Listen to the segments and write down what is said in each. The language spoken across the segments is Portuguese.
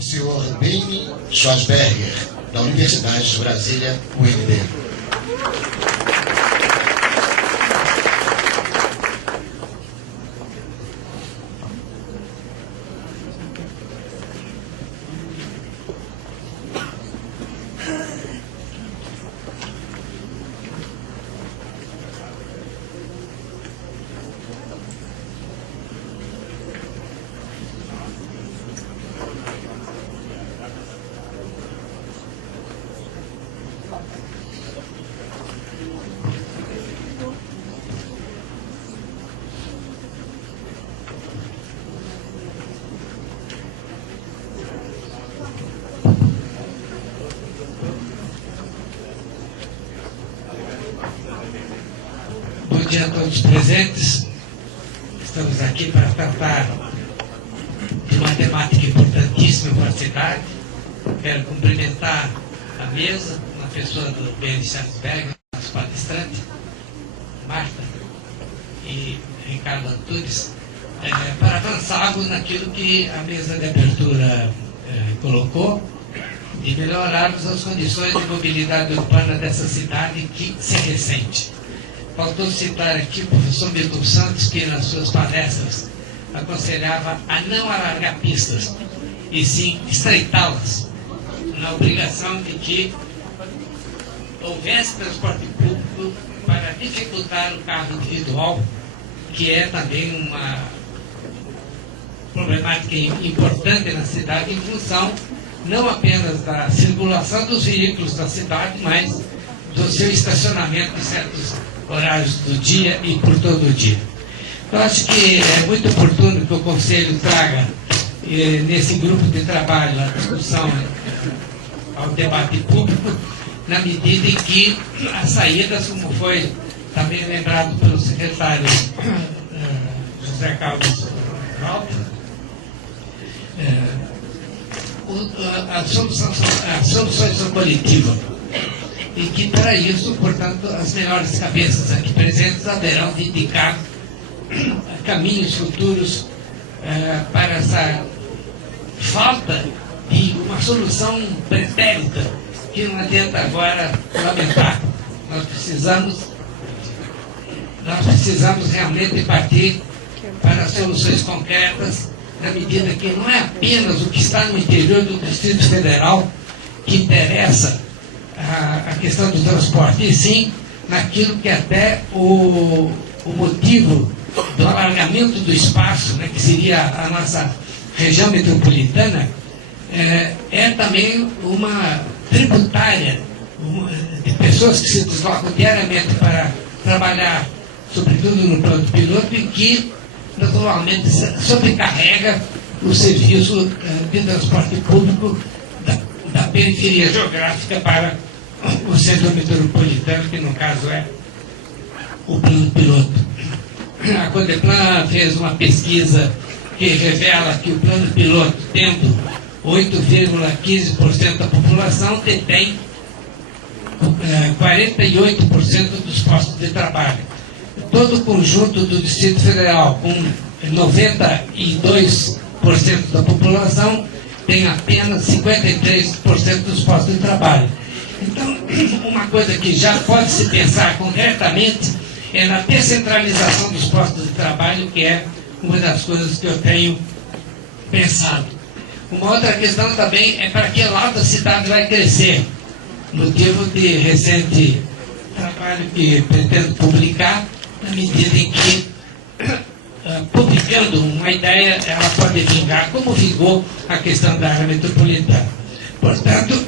o senhor Beni Schlossberger, da Universidade de Brasília, UNB. Bom dia a todos presentes. Estamos aqui para tratar de uma temática importantíssima para a cidade. Quero cumprimentar a mesa, na pessoa do Beni Schlossberger, nosso palestrante, Marta e Ricardo Antunes, para avançarmos naquilo que a mesa de abertura colocou, de melhorarmos as condições de mobilidade urbana dessa cidade que se ressente. Faltou citar aqui o professor Milton Santos, que nas suas palestras aconselhava a não alargar pistas, e sim estreitá-las, na obrigação de que houvesse transporte público para dificultar o carro individual, que é também uma problemática importante na cidade, em função não apenas da circulação dos veículos da cidade, mas do seu estacionamento em certos horários do dia e por todo o dia. Eu acho que é muito oportuno que o Conselho traga nesse grupo de trabalho a discussão ao debate público, na medida em que as saídas, como foi também lembrado pelo secretário José Carlos Alves, as soluções são coletivas. E que, para isso, portanto, as melhores cabeças aqui presentes haverão de indicar caminhos futuros para essa falta de uma solução pretérita que não adianta agora lamentar. Nós precisamos realmente partir para soluções concretas, na medida que não é apenas o que está no interior do Distrito Federal que interessa a questão do transporte, e sim naquilo que até o motivo do alargamento do espaço, né, que seria a nossa região metropolitana, é também uma tributária de pessoas que se deslocam diariamente para trabalhar, sobretudo no plano piloto, e que naturalmente sobrecarrega o serviço de transporte público da periferia geográfica para o centro metropolitano, que no caso é o plano piloto. A Codeplan fez uma pesquisa que revela que o plano piloto, tendo 8,15% da população, detém 48% dos postos de trabalho. Todo o conjunto do Distrito Federal, com 92% da população, tem apenas 53% dos postos de trabalho. Então, uma coisa que já pode se pensar concretamente é na descentralização dos postos de trabalho, que é uma das coisas que eu tenho pensado. Uma outra questão também é para que lado a cidade vai crescer. Motivo de recente trabalho que pretendo publicar, na medida em que, publicando uma ideia, ela pode vingar, como vingou a questão da área metropolitana. Portanto,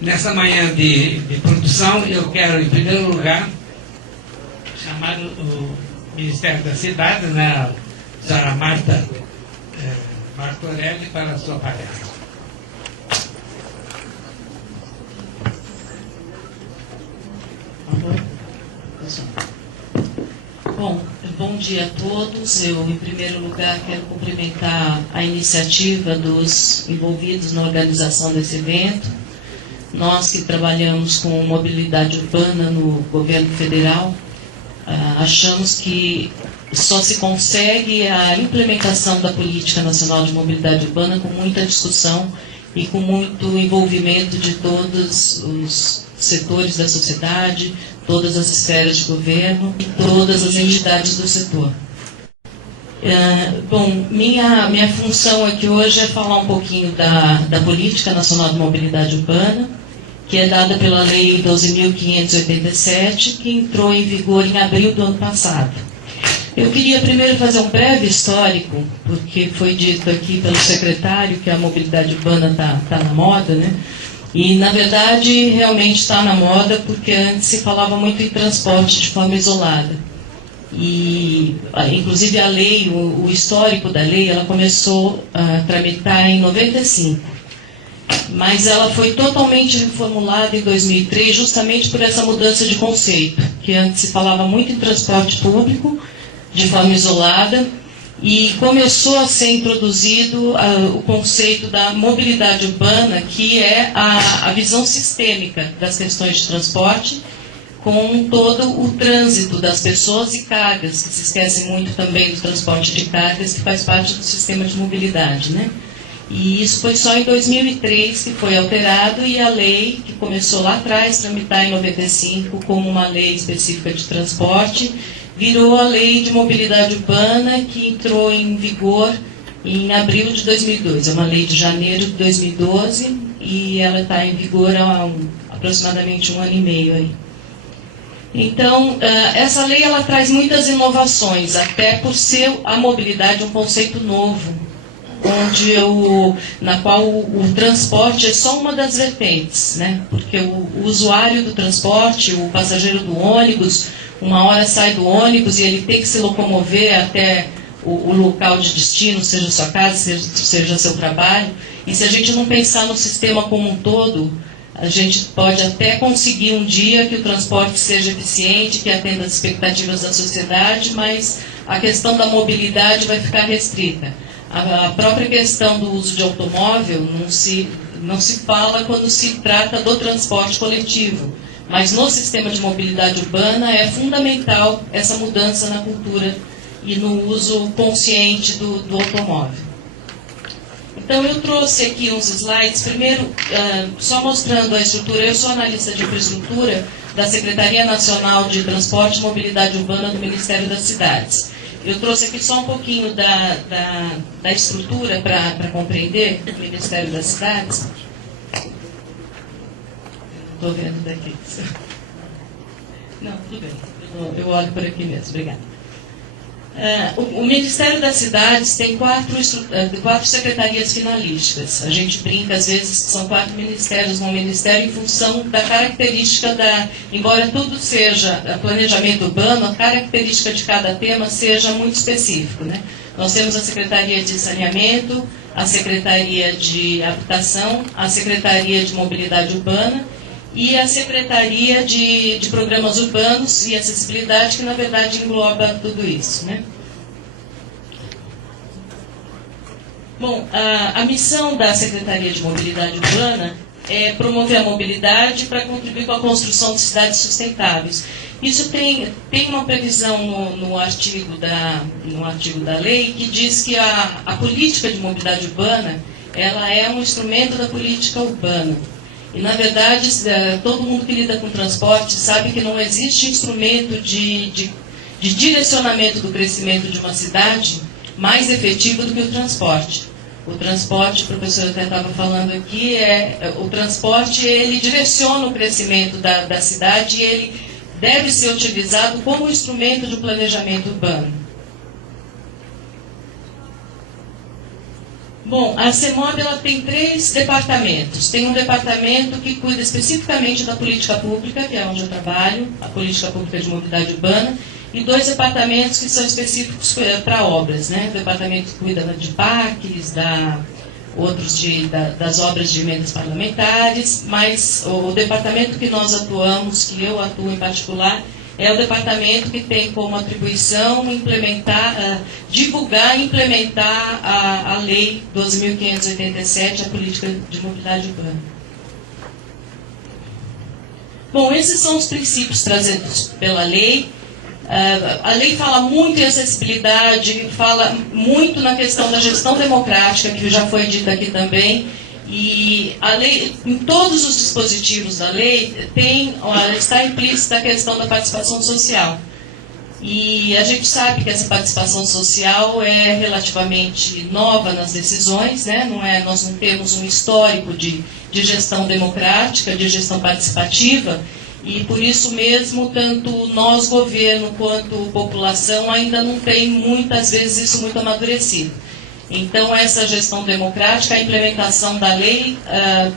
nessa manhã de produção, eu quero, em primeiro lugar, chamar o Ministério da Cidade, né, a senhora Marta Martorelli, para a sua palestra. Bom dia a todos. Eu, em primeiro lugar, quero cumprimentar a iniciativa dos envolvidos na organização desse evento. Nós que trabalhamos com mobilidade urbana no governo federal, achamos que só se consegue a implementação da Política Nacional de Mobilidade Urbana com muita discussão e com muito envolvimento de todos os setores da sociedade, todas as esferas de governo e todas as entidades do setor. Bom, minha função aqui hoje é falar um pouquinho da Política Nacional de Mobilidade Urbana, que é dada pela Lei 12.587, que entrou em vigor em abril do ano passado. Eu queria primeiro fazer um breve histórico, porque foi dito aqui pelo secretário que a mobilidade urbana está na moda, né? E, na verdade, realmente está na moda, porque antes se falava muito em transporte de forma isolada. E, inclusive, a lei, o histórico da lei, ela começou a tramitar em 95. Mas ela foi totalmente reformulada em 2003, justamente por essa mudança de conceito, que antes se falava muito em transporte público, de forma isolada, e começou a ser introduzido o conceito da mobilidade urbana, que é a visão sistêmica das questões de transporte, com todo o trânsito das pessoas e cargas, que se esquece muito também do transporte de cargas, que faz parte do sistema de mobilidade, né? E isso foi só em 2003 que foi alterado, e a lei, que começou lá atrás, tramitar em 95 como uma lei específica de transporte, virou a Lei de Mobilidade Urbana, que entrou em vigor em abril de 2002. É uma lei de janeiro de 2012 e ela está em vigor há aproximadamente 1 ano e meio aí. Então, essa lei ela traz muitas inovações, até por ser a mobilidade um conceito novo, na qual o transporte é só uma das vertentes, né? Porque o usuário do transporte, o passageiro do ônibus, uma hora sai do ônibus e ele tem que se locomover até o local de destino, seja sua casa, seja seu trabalho. E se a gente não pensar no sistema como um todo, a gente pode até conseguir um dia que o transporte seja eficiente, que atenda às expectativas da sociedade, mas a questão da mobilidade vai ficar restrita. A própria questão do uso de automóvel não se fala quando se trata do transporte coletivo, mas no sistema de mobilidade urbana é fundamental essa mudança na cultura e no uso consciente do automóvel. Então eu trouxe aqui uns slides, primeiro só mostrando a estrutura. Eu sou analista de infraestrutura da Secretaria Nacional de Transporte e Mobilidade Urbana do Ministério das Cidades. Eu trouxe aqui só um pouquinho da estrutura para compreender o Ministério das Cidades. Estou vendo daqui. Não, tudo bem. Eu olho por aqui mesmo. Obrigada. O Ministério das Cidades tem quatro secretarias finalísticas. A gente brinca, às vezes, que são 4 ministérios no Ministério em função da característica embora tudo seja planejamento urbano, a característica de cada tema seja muito específico, né? Nós temos a Secretaria de Saneamento, a Secretaria de Habitação, a Secretaria de Mobilidade Urbana e a Secretaria de Programas Urbanos e Acessibilidade, que na verdade engloba tudo isso, né? Bom, a missão da Secretaria de Mobilidade Urbana é promover a mobilidade para contribuir com a construção de cidades sustentáveis. Isso tem uma previsão no artigo da lei que diz que a política de mobilidade urbana ela é um instrumento da política urbana. E, na verdade, todo mundo que lida com transporte sabe que não existe instrumento de direcionamento do crescimento de uma cidade mais efetivo do que o transporte. O transporte, o professor até estava falando aqui, o transporte ele direciona o crescimento da cidade e ele deve ser utilizado como instrumento de planejamento urbano. Bom, a CEMOB ela tem 3 departamentos. Tem um departamento que cuida especificamente da política pública, que é onde eu trabalho, a política pública de mobilidade urbana, e 2 departamentos que são específicos para obras, né? O departamento que cuida de parques, outros das obras de emendas parlamentares, mas o departamento que nós atuamos, que eu atuo em particular, é o departamento que tem como atribuição divulgar e implementar a Lei 12.587, a Política de Mobilidade Urbana. Bom, esses são os princípios trazidos pela lei. A lei fala muito em acessibilidade, fala muito na questão da gestão democrática, que já foi dita aqui também, e a lei, em todos os dispositivos da lei, está implícita a questão da participação social. E a gente sabe que essa participação social é relativamente nova nas decisões, né? Nós não temos um histórico de gestão democrática, de gestão participativa, e por isso mesmo, tanto nós, governo, quanto população, ainda não tem muitas vezes isso muito amadurecido. Então, essa gestão democrática, a implementação da lei,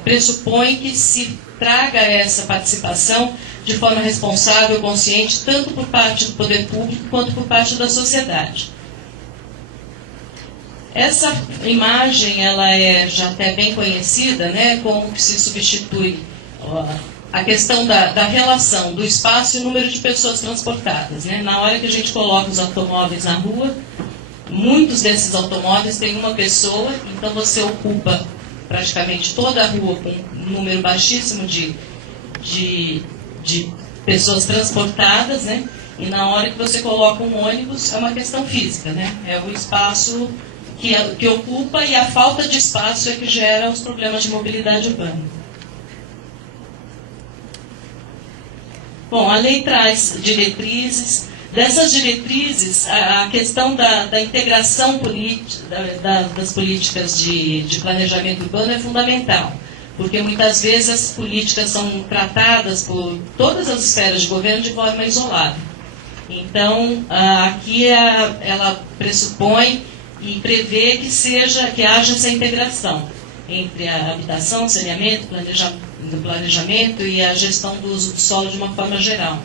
pressupõe que se traga essa participação de forma responsável, consciente, tanto por parte do poder público quanto por parte da sociedade. Essa imagem, ela é já até bem conhecida, né, como que se substitui a questão da relação do espaço e o número de pessoas transportadas, né? Na hora que a gente coloca os automóveis na rua, muitos desses automóveis têm uma pessoa, então você ocupa praticamente toda a rua com um número baixíssimo de pessoas transportadas, né? E na hora que você coloca um ônibus, é uma questão física, né? É o espaço que ocupa, e a falta de espaço é que gera os problemas de mobilidade urbana. Bom, a lei traz diretrizes. Dessas diretrizes, a questão da integração das políticas de planejamento urbano é fundamental, porque muitas vezes as políticas são tratadas por todas as esferas de governo de forma isolada. Então, aqui ela pressupõe e prevê que haja essa integração entre a habitação, saneamento, planejamento e a gestão do uso do solo de uma forma geral.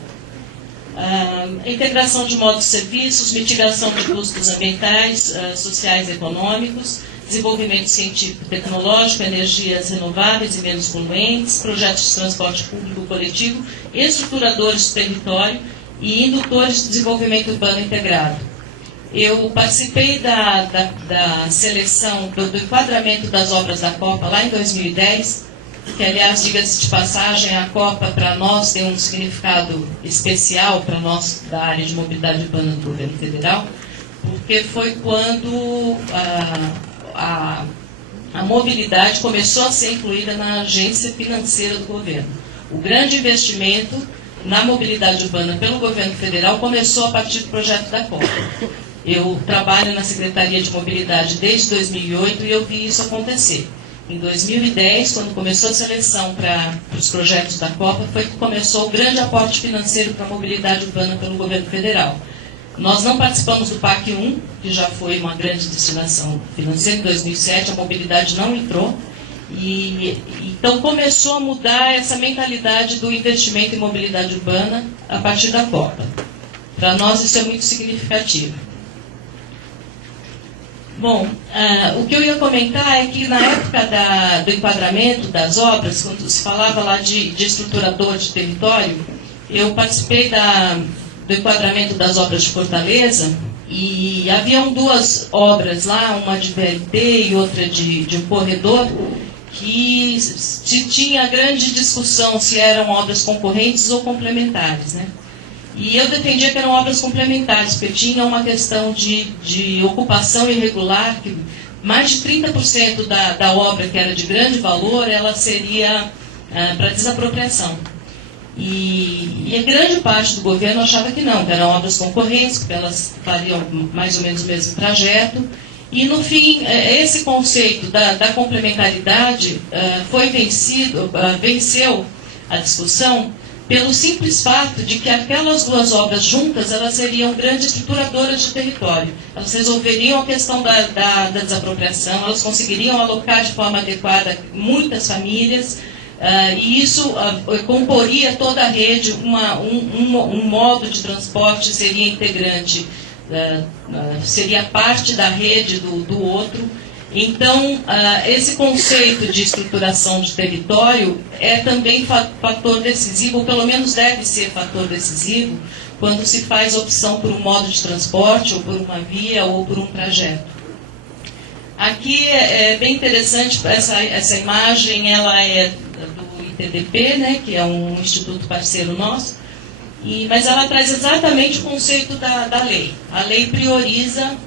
A integração de modos de serviços, mitigação de custos ambientais, sociais e econômicos, desenvolvimento científico e tecnológico, energias renováveis e menos poluentes, projetos de transporte público coletivo, estruturadores do território e indutores de desenvolvimento urbano integrado. Eu participei da seleção, do enquadramento das obras da Copa lá em 2010, que, aliás, diga-se de passagem, a Copa para nós tem um significado especial para nós da área de mobilidade urbana do governo federal, porque foi quando a mobilidade começou a ser incluída na agência financeira do governo. O grande investimento na mobilidade urbana pelo governo federal começou a partir do projeto da Copa. Eu trabalho na Secretaria de Mobilidade desde 2008 e eu vi isso acontecer. Em 2010, quando começou a seleção para os projetos da Copa, foi que começou o grande aporte financeiro para a mobilidade urbana pelo governo federal. Nós não participamos do PAC 1, que já foi uma grande destinação financeira. Em 2007, a mobilidade não entrou. Então começou a mudar essa mentalidade do investimento em mobilidade urbana a partir da Copa. Para nós isso é muito significativo. Bom, o que eu ia comentar é que na época do enquadramento das obras, quando se falava lá de estruturador de território, eu participei do enquadramento das obras de Fortaleza, e haviam duas obras lá, uma de VLT e outra de um corredor, que tinha grande discussão se eram obras concorrentes ou complementares, né? E eu defendia que eram obras complementares, porque tinha uma questão de ocupação irregular, que mais de 30% da obra que era de grande valor, ela seria para desapropriação. E a grande parte do governo achava que não, que eram obras concorrentes, porque elas fariam mais ou menos o mesmo trajeto. E, no fim, esse conceito da complementaridade venceu a discussão pelo simples fato de que aquelas duas obras juntas, elas seriam grandes estruturadoras de território. Elas resolveriam a questão da desapropriação, elas conseguiriam alocar de forma adequada muitas famílias, e isso comporia toda a rede, um modo de transporte seria integrante, seria parte da rede do outro. Então, esse conceito de estruturação de território é também fator decisivo, ou pelo menos deve ser fator decisivo, quando se faz opção por um modo de transporte, ou por uma via, ou por um trajeto. Aqui é bem interessante, essa imagem, ela é do ITDP, né, que é um instituto parceiro nosso, Mas ela traz exatamente o conceito da lei. A lei prioriza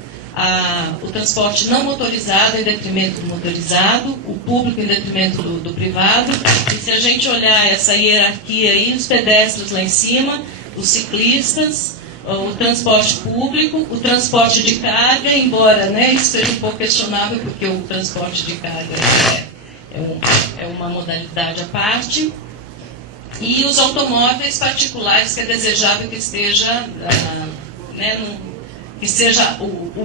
o transporte não motorizado em detrimento do motorizado, o público em detrimento do privado. E se a gente olhar essa hierarquia aí, os pedestres lá em cima, os ciclistas, o transporte público, o transporte de carga, embora, né, isso seja um pouco questionável, porque o transporte de carga é uma modalidade à parte, e os automóveis particulares, que é desejável que esteja, que seja o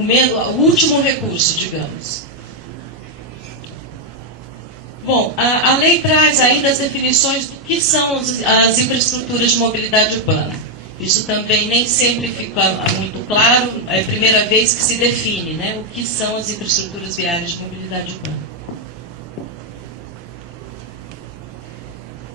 último recurso, digamos. Bom, a lei traz ainda as definições do que são as infraestruturas de mobilidade urbana. Isso também nem sempre fica muito claro, é a primeira vez que se define, né, o que são as infraestruturas viárias de mobilidade urbana.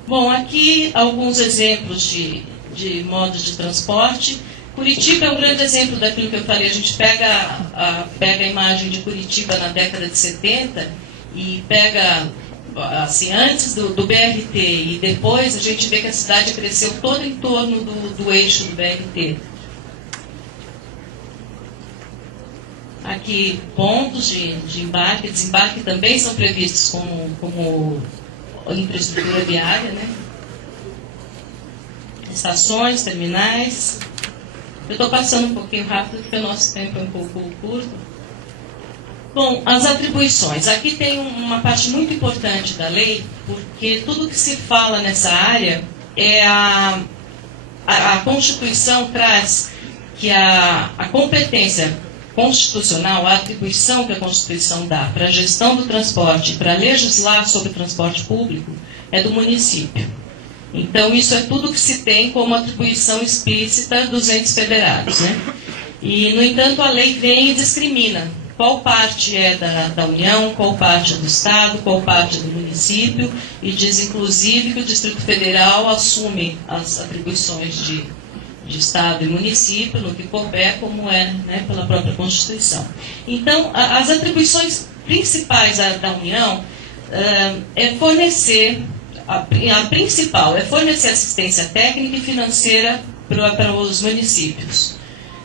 Bom, aqui alguns exemplos de modos de transporte. Curitiba é um grande exemplo daquilo que eu falei. A gente pega a imagem de Curitiba na década de 70 e pega, assim, antes do BRT e depois, a gente vê que a cidade cresceu todo em torno do eixo do BRT. Aqui, pontos de embarque e desembarque também são previstos como infraestrutura viária, né? Estações, terminais. Eu estou passando um pouquinho rápido, porque o nosso tempo é um pouco curto. Bom, as atribuições. Aqui tem uma parte muito importante da lei, porque tudo que se fala nessa área é a Constituição traz que a competência constitucional, a atribuição que a Constituição dá para a gestão do transporte, para legislar sobre o transporte público, é do município. Então, isso é tudo que se tem como atribuição explícita dos entes federados, né? E, no entanto, a lei vem e discrimina qual parte é da União, qual parte é do Estado, qual parte é do município, e diz, inclusive, que o Distrito Federal assume as atribuições de Estado e município, no que couber, como é, né, pela própria Constituição. Então, as atribuições principais da União é fornecer, a principal é fornecer assistência técnica e financeira para os municípios.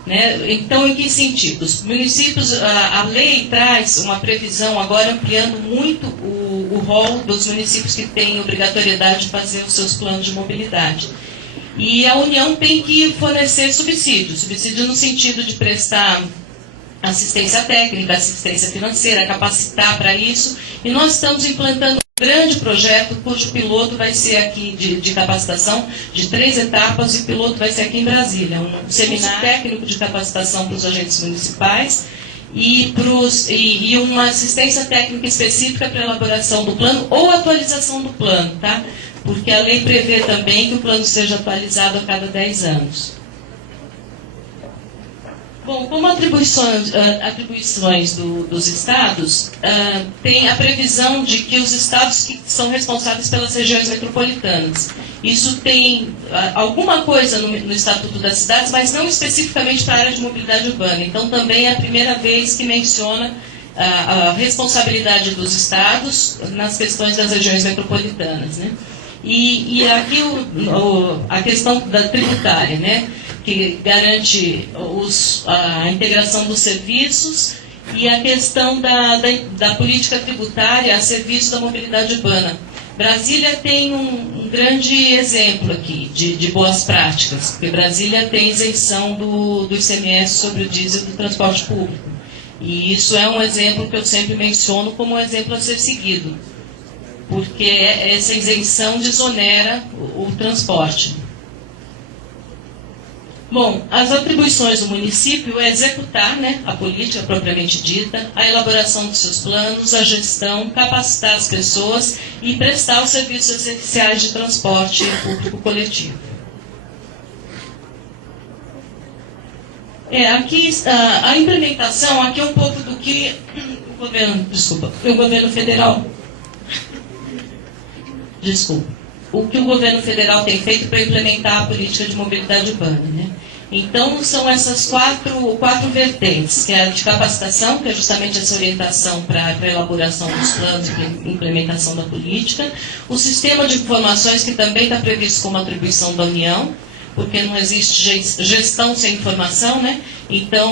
Né? Então, em que sentido? Os municípios, a lei traz uma previsão, agora ampliando muito o rol dos municípios que têm obrigatoriedade de fazer os seus planos de mobilidade. E a União tem que fornecer subsídio no sentido de prestar assistência técnica, assistência financeira, capacitar para isso. E nós estamos implantando um grande projeto, cujo piloto vai ser aqui de capacitação, de 3 etapas, e o piloto vai ser aqui em Brasília. Um seminário técnico de capacitação para os agentes municipais e uma assistência técnica específica para a elaboração do plano ou atualização do plano, tá? Porque a lei prevê também que o plano seja atualizado a cada 10 anos. Bom, como atribuições dos estados, tem a previsão de que os estados que são responsáveis pelas regiões metropolitanas. Isso tem alguma coisa no Estatuto das Cidades, mas não especificamente para a área de mobilidade urbana. Então, também é a primeira vez que menciona a responsabilidade dos estados nas questões das regiões metropolitanas, né? E aqui a questão da tributária, né, que garante a integração dos serviços, e a questão da política tributária a serviço da mobilidade urbana. Brasília tem um grande exemplo aqui de boas práticas, porque Brasília tem isenção do ICMS sobre o diesel do transporte público. E isso é um exemplo que eu sempre menciono como um exemplo a ser seguido, porque essa isenção desonera o transporte. Bom, as atribuições do município é executar, né, a política propriamente dita, a elaboração dos seus planos, a gestão, capacitar as pessoas e prestar os serviços essenciais de transporte público coletivo. Aqui a implementação, aqui é um pouco do que o governo federal tem feito para implementar a política de mobilidade urbana, né? Então, são essas quatro vertentes, que é a de capacitação, que é justamente essa orientação para a elaboração dos planos e implementação da política, o sistema de informações, que também está previsto como atribuição da União, porque não existe gestão sem informação, né? Então,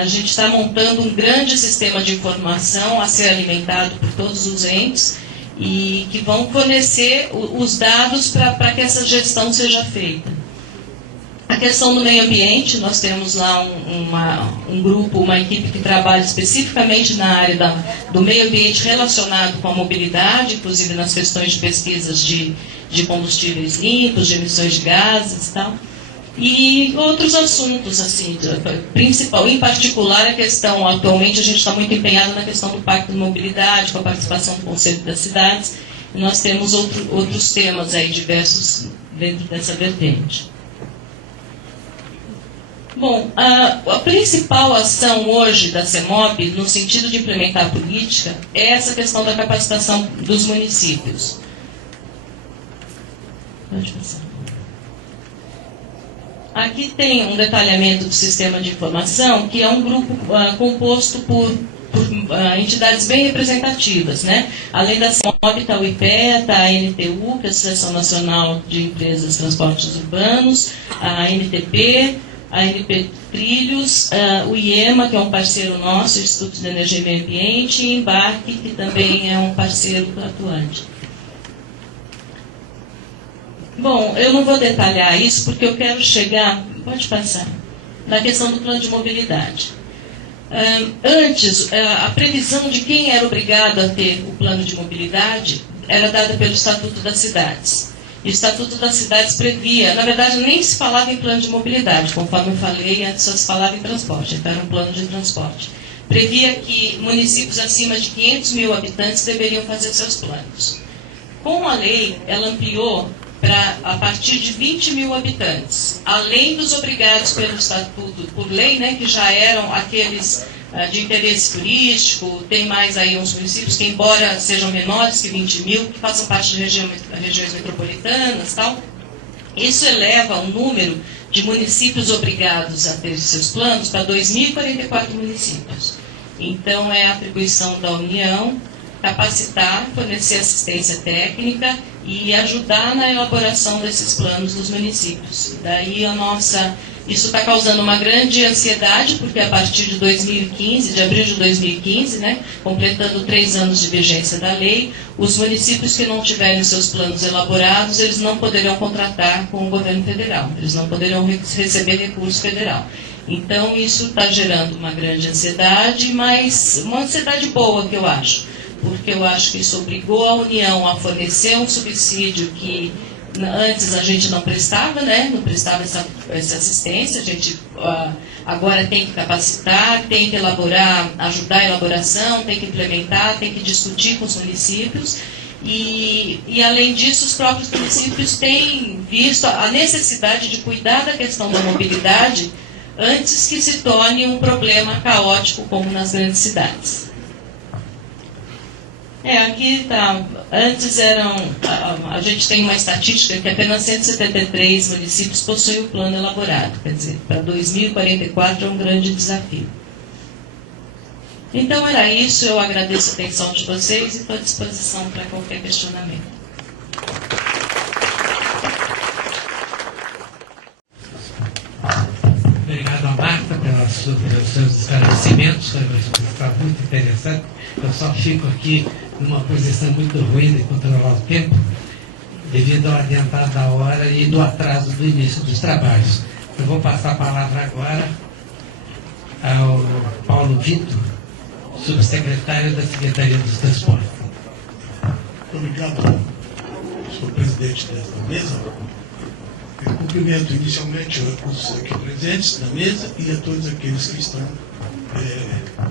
a gente está montando um grande sistema de informação a ser alimentado por todos os entes e que vão fornecer os dados para que essa gestão seja feita. A questão do meio ambiente, nós temos lá um grupo, uma equipe que trabalha especificamente na área do meio ambiente relacionado com a mobilidade, inclusive nas questões de pesquisas de combustíveis limpos, de emissões de gases e tal. E outros assuntos, assim, em particular a questão, atualmente a gente está muito empenhado na questão do Pacto de Mobilidade, com a participação do Conselho das Cidades, e nós temos outros temas aí diversos dentro dessa vertente. Bom, a principal ação hoje da CEMOB, no sentido de implementar a política, é essa questão da capacitação dos municípios. Pode passar. Aqui tem um detalhamento do sistema de informação, que é um grupo composto por entidades bem representativas, né? Além da CEMOB, está o IPEA, está a NTU, que é a Associação Nacional de Empresas de Transportes Urbanos, a NTP, a NP Trilhos, o IEMA, que é um parceiro nosso, Instituto de Energia e Meio Ambiente, e Embarque, que também é um parceiro atuante. Bom, eu não vou detalhar isso, porque eu quero chegar, pode passar, na questão do plano de mobilidade. Antes, a previsão de quem era obrigado a ter o plano de mobilidade era dada pelo Estatuto das Cidades. E o Estatuto das Cidades previa, na verdade nem se falava em plano de mobilidade, conforme eu falei, antes só se falava em transporte, então era um plano de transporte. Previa que municípios acima de 500 mil habitantes deveriam fazer seus planos. Com a lei, ela ampliou para a partir de 20 mil habitantes, além dos obrigados pelo Estatuto, por lei, né, que já eram aqueles de interesse turístico, tem mais aí uns municípios que, embora sejam menores que 20 mil, que façam parte de regiões metropolitanas e tal. Isso eleva o número de municípios obrigados a ter seus planos para 2.044 municípios. Então, é a atribuição da União capacitar, fornecer assistência técnica e ajudar na elaboração desses planos dos municípios. Daí isso está causando uma grande ansiedade, porque a partir de 2015, de abril de 2015, né, completando 3 anos de vigência da lei, os municípios que não tiverem seus planos elaborados, eles não poderão contratar com o governo federal, eles não poderão receber recurso federal. Então, isso está gerando uma grande ansiedade, mas uma ansiedade boa, que eu acho, porque eu acho que isso obrigou a União a fornecer um subsídio que antes a gente não prestava, né? Não prestava essa assistência. A gente agora tem que capacitar, tem que elaborar, ajudar a elaboração, tem que implementar, tem que discutir com os municípios. E além disso, os próprios municípios têm visto a necessidade de cuidar da questão da mobilidade antes que se torne um problema caótico como nas grandes cidades. Aqui está. Antes a gente tem uma estatística que apenas 173 municípios possuem o plano elaborado. Quer dizer, para 2044 é um grande desafio. Então era isso, eu agradeço a atenção de vocês e estou à disposição para qualquer questionamento. Obrigado a Marta pelos seus esclarecimentos, foi muito interessante. Eu só fico aqui numa posição muito ruim de controlar o tempo, devido ao adiantado da hora e do atraso do início dos trabalhos. Eu vou passar a palavra agora ao Paulo Vitor, subsecretário da Secretaria dos Transportes. Muito obrigado, senhor presidente desta mesa. Eu cumprimento inicialmente os aqui presentes na mesa e a todos aqueles que estão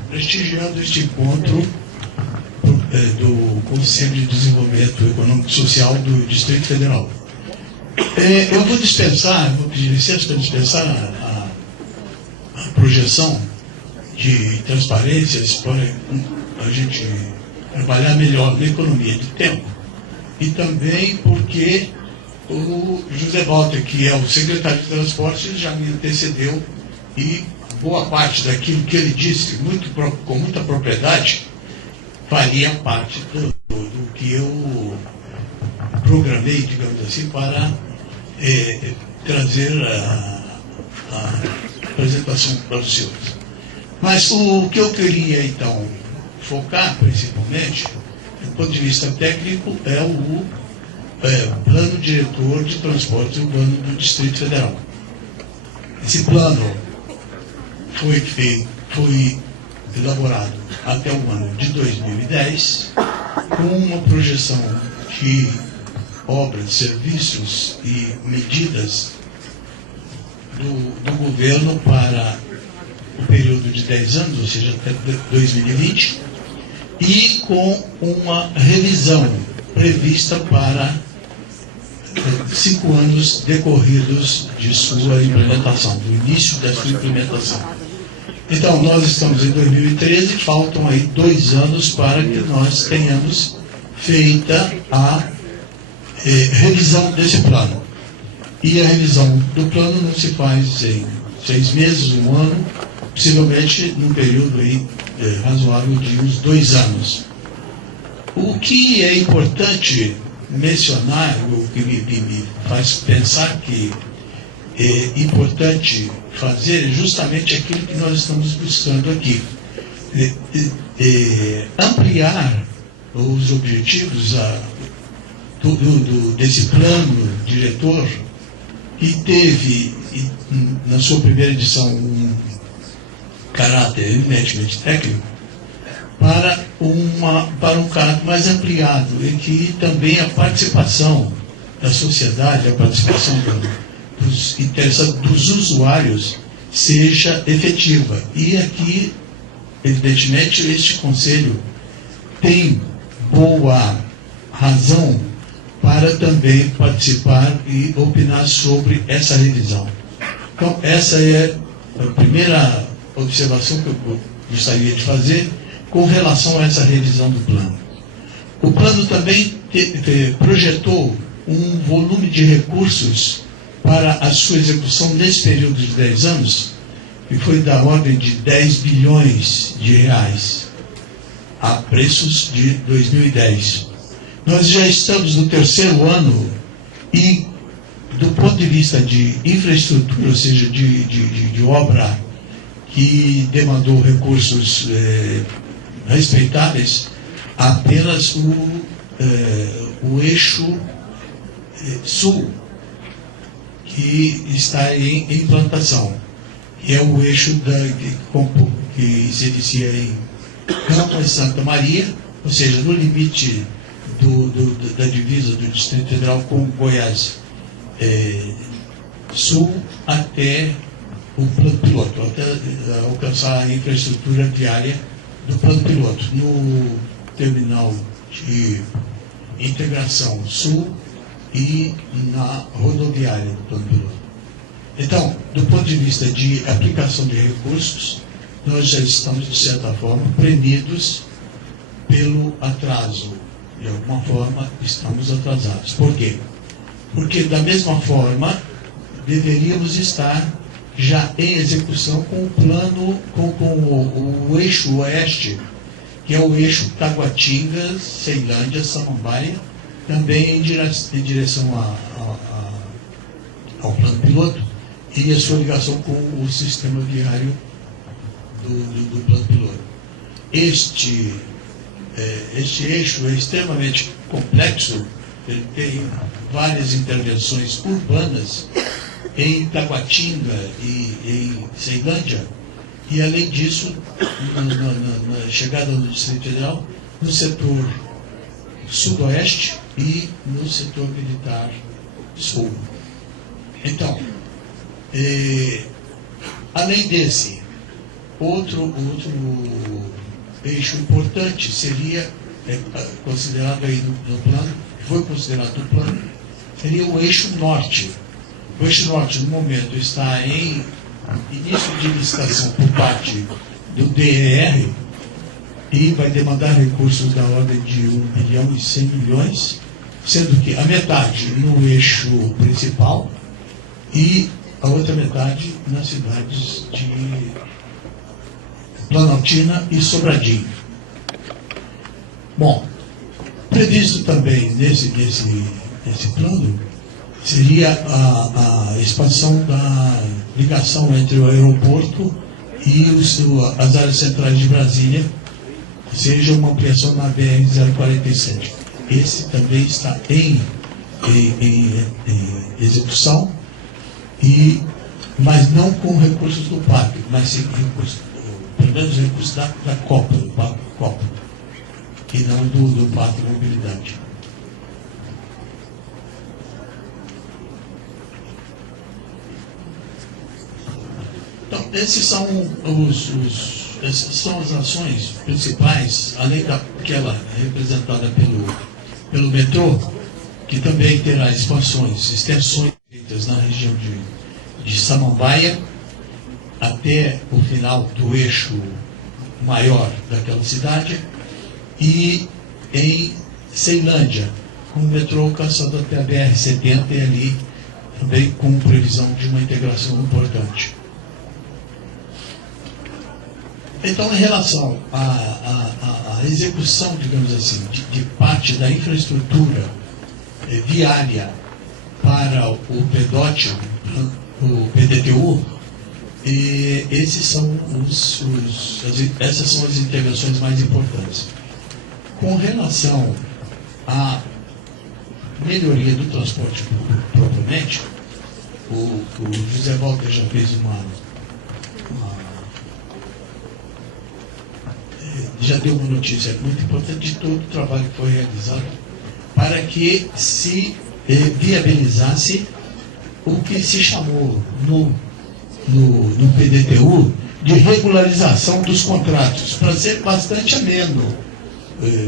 prestigiando este encontro do Conselho de Desenvolvimento Econômico e Social do Distrito Federal. Eu vou pedir licença para dispensar a projeção de transparência para a gente trabalhar melhor na economia de tempo, e também porque o José Walter, que é o secretário de Transportes, já me antecedeu, e boa parte daquilo que ele disse, com muita propriedade, faria parte do que eu programei, digamos assim, para trazer a apresentação para os senhores. Mas o que eu queria, então, focar principalmente, do ponto de vista técnico, é o Plano Diretor de Transporte Urbano do Distrito Federal. Esse plano foi elaborado até o ano de 2010, com uma projeção de obras, serviços e medidas do governo para o período de 10 anos, ou seja, até 2020, e com uma revisão prevista para 5 anos decorridos de sua implementação, do início da sua implementação. Então, nós estamos em 2013, faltam aí 2 anos para que nós tenhamos feita a revisão desse plano. E a revisão do plano não se faz em 6 meses, 1 ano, possivelmente num período aí, razoável de uns 2 anos. O que é importante mencionar, o que me faz pensar que é importante fazer é justamente aquilo que nós estamos buscando aqui. Ampliar os objetivos desse plano diretor, que teve, na sua primeira edição, um caráter eminentemente técnico, para um caráter mais ampliado, em que também a participação da sociedade, a participação dos interessados, dos usuários, seja efetiva. E aqui, evidentemente, este Conselho tem boa razão para também participar e opinar sobre essa revisão. Então, essa é a primeira observação que eu gostaria de fazer com relação a essa revisão do plano. O plano também projetou um volume de recursos para a sua execução nesse período de 10 anos, que foi da ordem de 10 bilhões de reais, a preços de 2010. Nós já estamos no 3º ano e, do ponto de vista de infraestrutura, ou seja, de obra que demandou recursos respeitáveis, apenas o eixo sul, que está em implantação, que é o eixo que se inicia em Campos Santa Maria, ou seja, no limite da divisa do Distrito Federal com Goiás sul, até o plano piloto, até alcançar a infraestrutura viária do plano piloto, no terminal de integração sul e na rodoviária do plano piloto. Então, do ponto de vista de aplicação de recursos, nós já estamos, de certa forma, premidos pelo atraso. De alguma forma, estamos atrasados. Por quê? Porque, da mesma forma, deveríamos estar já em execução com o plano, com o eixo oeste, que é o eixo Taguatinga, Ceilândia, Samambaia, também em direção ao plano piloto, e a sua ligação com o sistema viário do plano piloto. Este eixo é extremamente complexo, ele tem várias intervenções urbanas em Taguatinga e em Ceilândia, e além disso, na chegada do Distrito Federal, no setor sudoeste e no setor militar sul. Então, além desse, outro eixo importante seria, considerado aí no plano, foi considerado no plano, seria o eixo norte. O eixo norte, no momento, está em início de licitação por parte do DER e vai demandar recursos da ordem de 1 bilhão e 100 milhões, sendo que a metade no eixo principal e a outra metade nas cidades de Planaltina e Sobradinho. Bom, previsto também nesse plano seria a expansão da ligação entre o aeroporto e as áreas centrais de Brasília, ou seja, uma ampliação na BR-047. Esse também está em execução, mas não com recursos do PAC, mas sim pelo menos recursos da Copa, do PAC Copa, e não do PAC Mobilidade. Então, essas são as ações principais, além daquela representada pelo metrô, que também terá extensões feitas na região de Samambaia, até o final do eixo maior daquela cidade, e em Ceilândia, com o metrô alcançando até a BR-70 e ali também com previsão de uma integração importante. Então, em relação à execução, digamos assim, de parte da infraestrutura viária para o PEDOT, o PDTU, essas são as integrações mais importantes. Com relação à melhoria do transporte público propriamente, o José Walter já fez já deu uma notícia muito importante de todo o trabalho que foi realizado para que se viabilizasse o que se chamou no PDTU de regularização dos contratos, para ser bastante ameno.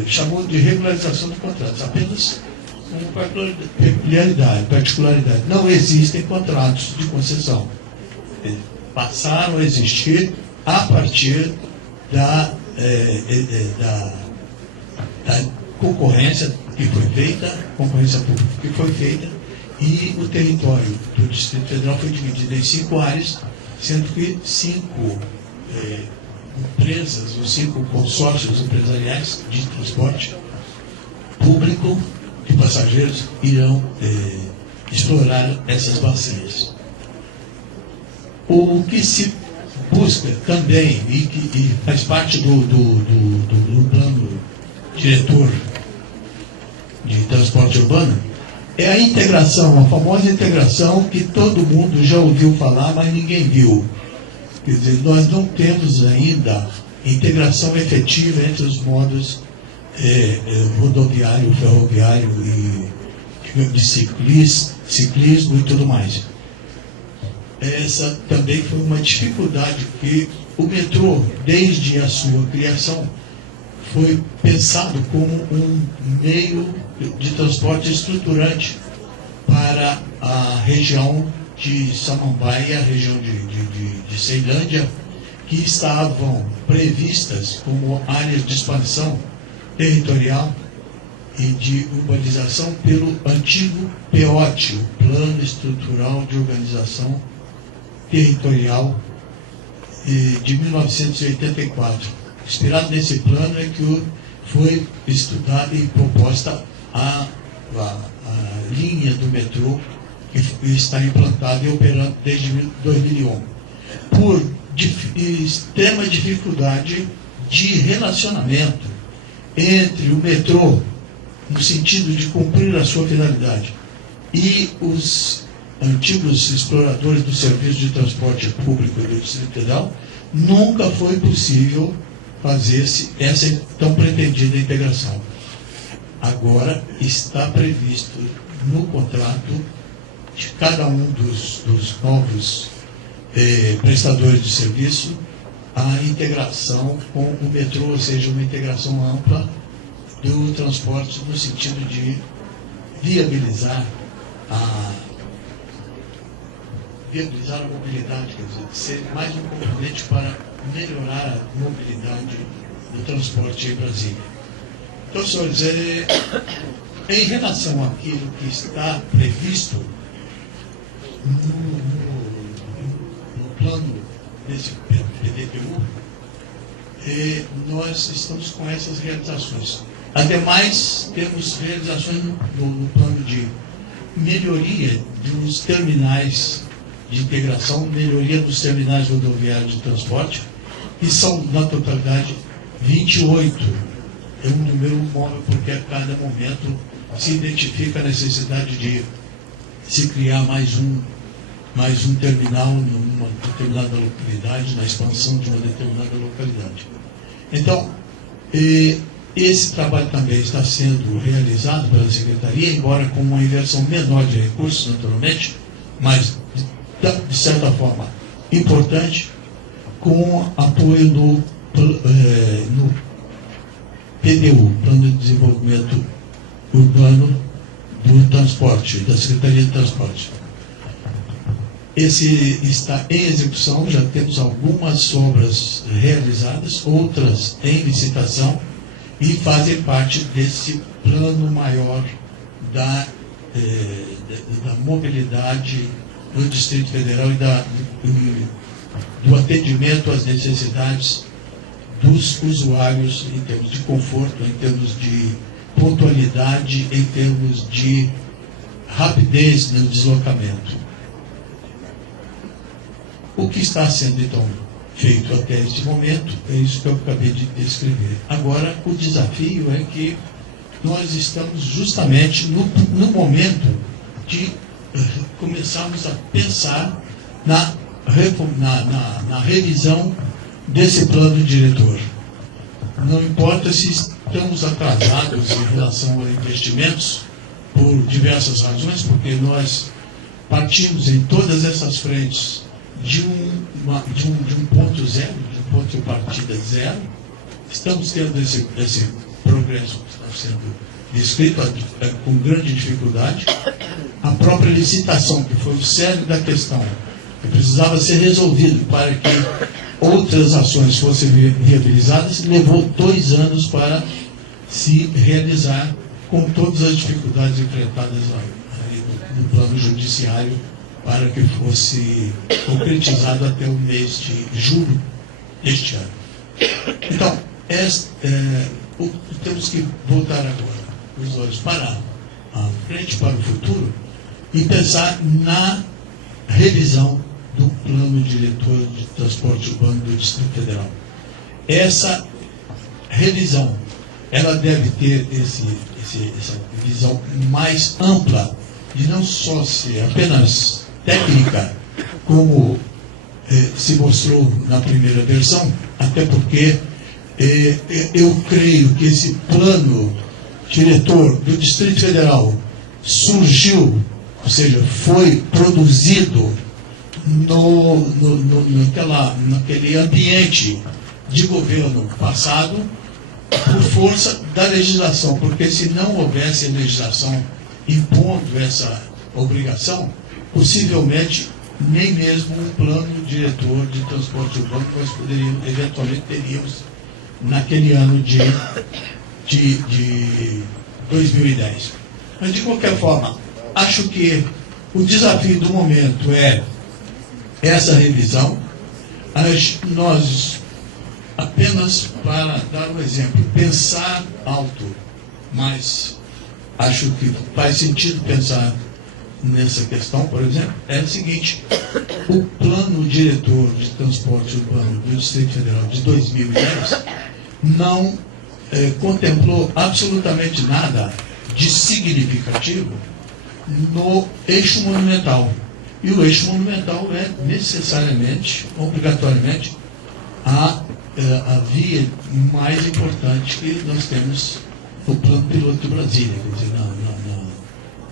Chamou de regularização dos contratos, apenas uma particularidade. Não existem contratos de concessão. Passaram a existir a partir da concorrência que foi feita, concorrência pública que foi feita, e o território do Distrito Federal foi dividido em 5 áreas, sendo que 5 empresas, os 5 consórcios empresariais de transporte público de passageiros irão explorar essas bacias. O que se busca também, e faz parte do plano diretor de transporte urbano, é a integração, a famosa integração que todo mundo já ouviu falar, mas ninguém viu. Quer dizer, nós não temos ainda integração efetiva entre os modos rodoviário, ferroviário e de ciclismo e tudo mais. Essa também foi uma dificuldade que o metrô, desde a sua criação, foi pensado como um meio de transporte estruturante para a região de Samambaia, a região de Ceilândia, que estavam previstas como áreas de expansão territorial e de urbanização pelo antigo PEOT, o Plano Estrutural de Organização Territorial de 1984. Inspirado nesse plano é que foi estudada e proposta a linha do metrô que está implantada e operando desde 2001. Por extrema dificuldade de relacionamento entre o metrô, no sentido de cumprir a sua finalidade, e os antigos exploradores do serviço de transporte público do Distrito Federal, nunca foi possível fazer essa tão pretendida integração. Agora está previsto no contrato de cada um dos novos prestadores de serviço a integração com o metrô, ou seja, uma integração ampla do transporte no sentido de viabilizar a mobilidade, quer dizer, ser mais um componente para melhorar a mobilidade do transporte em Brasília. Então, senhores, em relação àquilo que está previsto no plano desse PDTU, nós estamos com essas realizações. Ademais, temos realizações no plano de melhoria dos terminais de integração, melhoria dos terminais rodoviários de transporte, que são, na totalidade, 28. É um número móvel, porque a cada momento se identifica a necessidade de se criar mais um terminal numa determinada localidade, na expansão de uma determinada localidade. Então, esse trabalho também está sendo realizado pela Secretaria, embora com uma inversão menor de recursos, naturalmente, mas, de certa forma, importante, com apoio no PDU, Plano de Desenvolvimento Urbano do Transporte, da Secretaria de Transporte. Esse está em execução, já temos algumas obras realizadas, outras em licitação, e fazem parte desse plano maior da mobilidade no Distrito Federal e do atendimento às necessidades dos usuários em termos de conforto, em termos de pontualidade, em termos de rapidez no deslocamento. O que está sendo, então, feito até este momento é isso que eu acabei de descrever. Agora, o desafio é que nós estamos justamente no momento de começarmos a pensar na revisão desse plano diretor. Não importa se estamos atrasados em relação a investimentos, por diversas razões, porque nós partimos em todas essas frentes de um ponto zero, de um ponto de partida zero. Estamos tendo esse progresso que está sendo descrito com grande dificuldade. A própria licitação, que foi o cerne da questão, que precisava ser resolvido para que outras ações fossem viabilizadas, levou 2 anos para se realizar, com todas as dificuldades enfrentadas no plano judiciário, para que fosse concretizado até o mês de julho deste ano. Então, temos que voltar agora os olhos para a frente, para o futuro, e pensar na revisão do plano diretor de transporte urbano do Distrito Federal. Essa revisão, ela deve ter essa visão mais ampla, de não só ser apenas técnica, como se mostrou na primeira versão, até porque eu creio que esse plano diretor do Distrito Federal surgiu, ou seja, foi produzido naquele ambiente de governo passado, por força da legislação, porque se não houvesse legislação impondo essa obrigação, possivelmente nem mesmo um plano diretor de transporte urbano nós eventualmente teríamos naquele ano de 2010. Mas, de qualquer forma, acho que o desafio do momento é essa revisão. Nós, apenas para dar um exemplo, pensar alto, mas acho que faz sentido pensar nessa questão, por exemplo, é o seguinte: o plano diretor de transporte urbano do Distrito Federal de 2010 não contemplou absolutamente nada de significativo no eixo monumental. E o eixo monumental é necessariamente, obrigatoriamente, a via mais importante que nós temos no plano piloto de Brasília, quer dizer,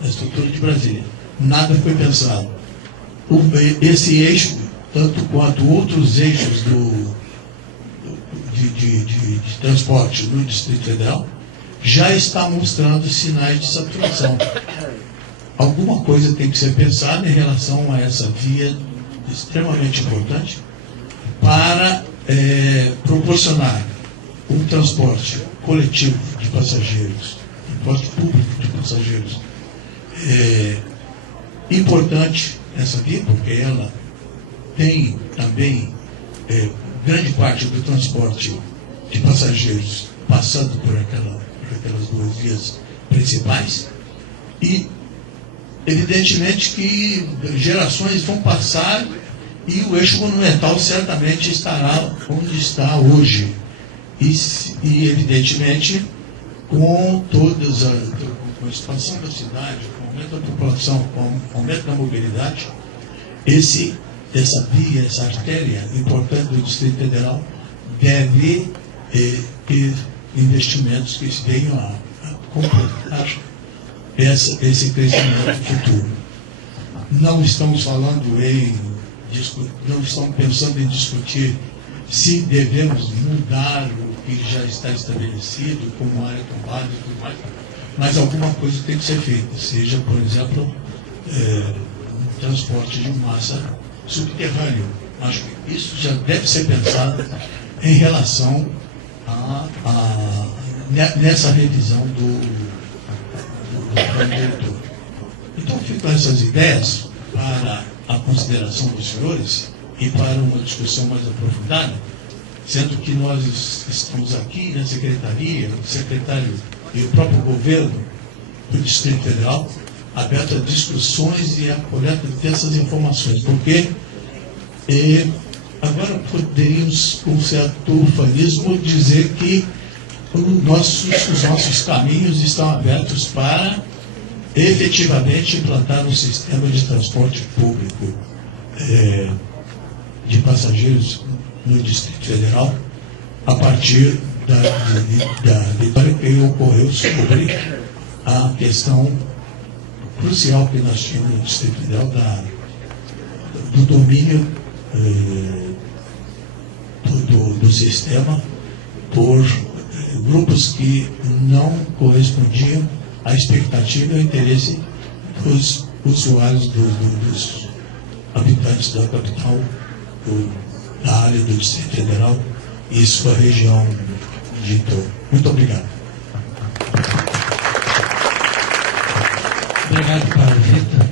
na estrutura de Brasília. Nada foi pensado. Esse eixo, tanto quanto outros eixos de transporte no Distrito Federal, já está mostrando sinais de saturação. Alguma coisa tem que ser pensada em relação a essa via extremamente importante para proporcionar um transporte coletivo de passageiros, transporte público de passageiros, importante essa via, porque ela tem também grande parte do transporte de passageiros passando por aquelas 2 vias principais, e evidentemente que gerações vão passar e o eixo monumental certamente estará onde está hoje. E evidentemente, com todas com a expansão da cidade, com o aumento da população, com o aumento da mobilidade, essa via, essa artéria importante do Distrito Federal deve ter investimentos que venham a completar esse crescimento futuro. Não estamos não estamos pensando em discutir se devemos mudar o que já está estabelecido como área tombada e tudo mais, mas alguma coisa tem que ser feita, seja, por exemplo, um transporte de massa subterrâneo. Acho que isso já deve ser pensado em relação nessa revisão do plano diretor. Então, ficam essas ideias para a consideração dos senhores e para uma discussão mais aprofundada, sendo que nós estamos aqui na Secretaria, o secretário e o próprio governo do Distrito Federal, aberto a discussões e a coleta dessas informações, porque agora poderíamos, com certo ufanismo, dizer que os nossos caminhos estão abertos para efetivamente implantar um sistema de transporte público de passageiros no Distrito Federal, a partir da vitória que ocorreu sobre a questão crucial que nós tínhamos no Distrito Federal do domínio do sistema por grupos que não correspondiam à expectativa e ao interesse dos usuários, dos habitantes da capital, da área do Distrito Federal e sua região de entorno. Muito obrigado. Obrigado, Paulo Vitor.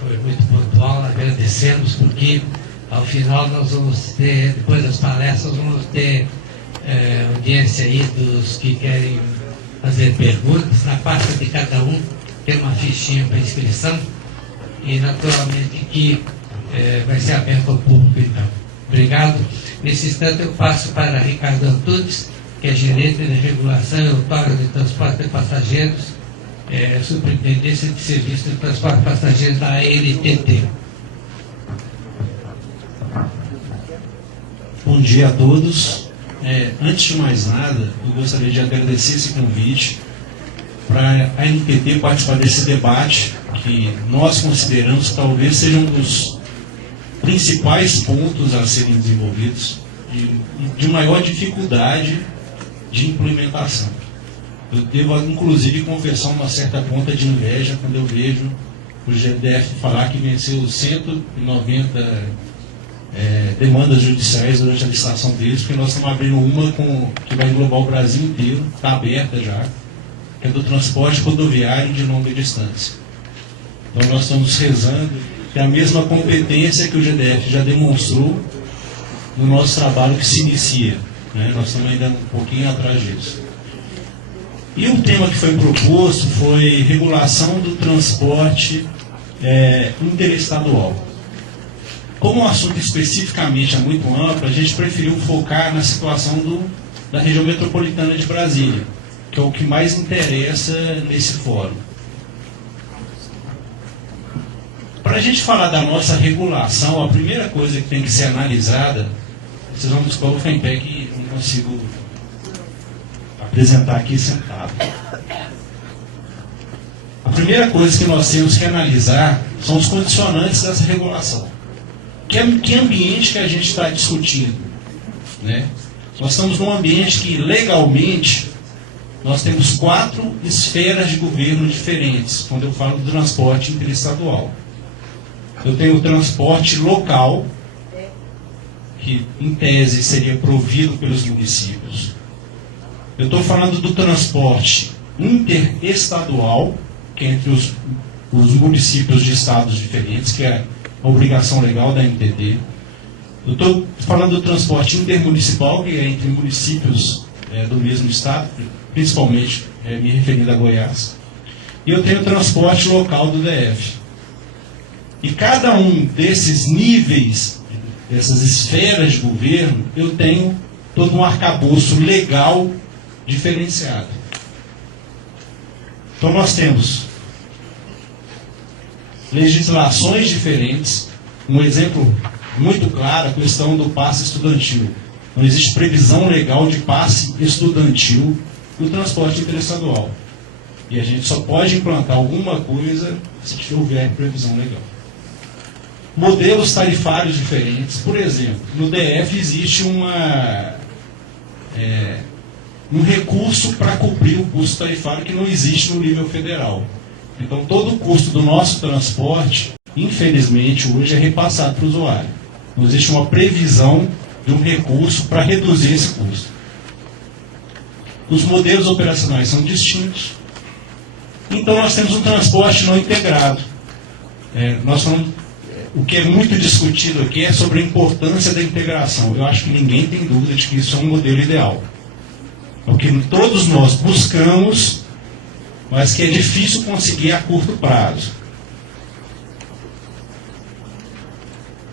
Foi muito pontual. Agradecemos porque, ao final, nós vamos ter, depois das palestras, vamos ter audiência aí dos que querem fazer perguntas. Na pasta de cada um tem uma fichinha para inscrição e, naturalmente, que vai ser aberto ao público, então. Obrigado. Nesse instante, eu passo para Ricardo Antunes, que é gerente de regulação e outorga de transporte de passageiros, Superintendência de Serviço de Transporte de Passageiros da ANTT. Bom dia a todos. Antes de mais nada, eu gostaria de agradecer esse convite para a ANTT participar desse debate, que nós consideramos que talvez seja um dos principais pontos a serem desenvolvidos de maior dificuldade de implementação. Eu devo, inclusive, confessar uma certa ponta de inveja quando eu vejo o GDF falar que venceu 190 demandas judiciais durante a licitação deles, porque nós estamos abrindo uma que vai englobar o Brasil inteiro, está aberta já, que é do transporte rodoviário de longa distância. Então nós estamos rezando que a mesma competência que o GDF já demonstrou no nosso trabalho que se inicia, né? Nós estamos ainda um pouquinho atrás disso. E o tema que foi proposto foi regulação do transporte interestadual. Como o assunto especificamente é muito amplo, a gente preferiu focar na situação da região metropolitana de Brasília, que é o que mais interessa nesse fórum. Para a gente falar da nossa regulação, a primeira coisa que tem que ser analisada, vocês vão nos colocar em pé que não consigo apresentar aqui sentado. A primeira coisa que nós temos que analisar são os condicionantes dessa regulação. Que ambiente que a gente está discutindo, né? Nós estamos num ambiente que, legalmente, nós temos 4 esferas de governo diferentes, quando eu falo do transporte interestadual. Eu tenho o transporte local, que, em tese, seria provido pelos municípios. Eu estou falando do transporte interestadual, que é entre os municípios de estados diferentes, que é a obrigação legal da ANTT. Eu estou falando do transporte intermunicipal, que é entre municípios do mesmo estado, principalmente me referindo a Goiás. E eu tenho o transporte local do DF. E cada um desses níveis, dessas esferas de governo, eu tenho todo um arcabouço legal diferenciado. Então nós temos legislações diferentes. Um exemplo muito claro, a questão do passe estudantil. Não existe previsão legal de passe estudantil no transporte interestadual. E a gente só pode implantar alguma coisa se houver previsão legal. Modelos tarifários diferentes. Por exemplo, no DF existe um recurso para cobrir o custo tarifário que não existe no nível federal. Então, todo o custo do nosso transporte, infelizmente, hoje é repassado para o usuário. Não existe uma previsão de um recurso para reduzir esse custo. Os modelos operacionais são distintos. Então, nós temos um transporte não integrado. Nós falamos, o que é muito discutido aqui é sobre a importância da integração. Eu acho que ninguém tem dúvida de que isso é um modelo ideal. É o que todos nós buscamos, mas que é difícil conseguir a curto prazo.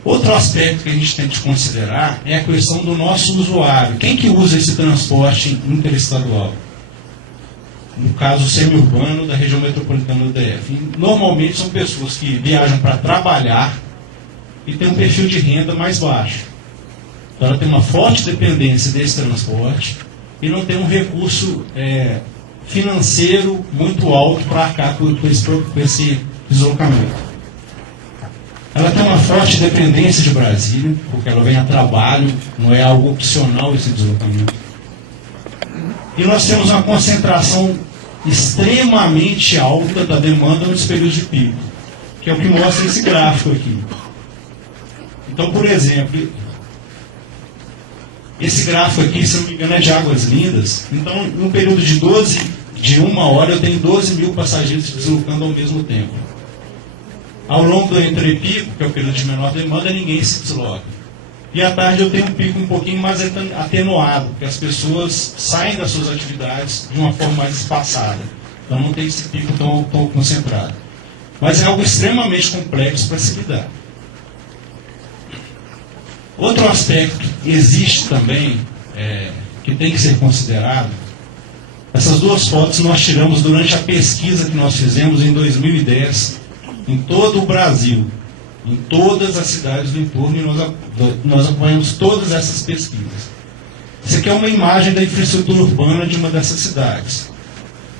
Outro aspecto que a gente tem que considerar é a questão do nosso usuário. Quem que usa esse transporte interestadual? No caso semi-urbano da região metropolitana do DF. E, normalmente são pessoas que viajam para trabalhar e têm um perfil de renda mais baixo. Então ela tem uma forte dependência desse transporte e não tem um recurso financeiro muito alto para arcar com esse deslocamento. Ela tem uma forte dependência de Brasília, porque ela vem a trabalho, não é algo opcional esse deslocamento. E nós temos uma concentração extremamente alta da demanda nos períodos de pico, que é o que mostra esse gráfico aqui. Então, por exemplo, esse gráfico aqui, se não me engano, é de Águas Lindas. Então, no período de uma hora, eu tenho 12 mil passageiros se deslocando ao mesmo tempo. Ao longo do entrepico, que é o período de menor demanda, ninguém se desloca. E à tarde eu tenho um pico um pouquinho mais atenuado, porque as pessoas saem das suas atividades de uma forma mais espaçada. Então não tem esse pico tão concentrado. Mas é algo extremamente complexo para se lidar. Outro aspecto que existe também, que tem que ser considerado, essas duas fotos nós tiramos durante a pesquisa que nós fizemos em 2010, em todo o Brasil, em todas as cidades do entorno, e nós acompanhamos todas essas pesquisas. Isso aqui é uma imagem da infraestrutura urbana de uma dessas cidades.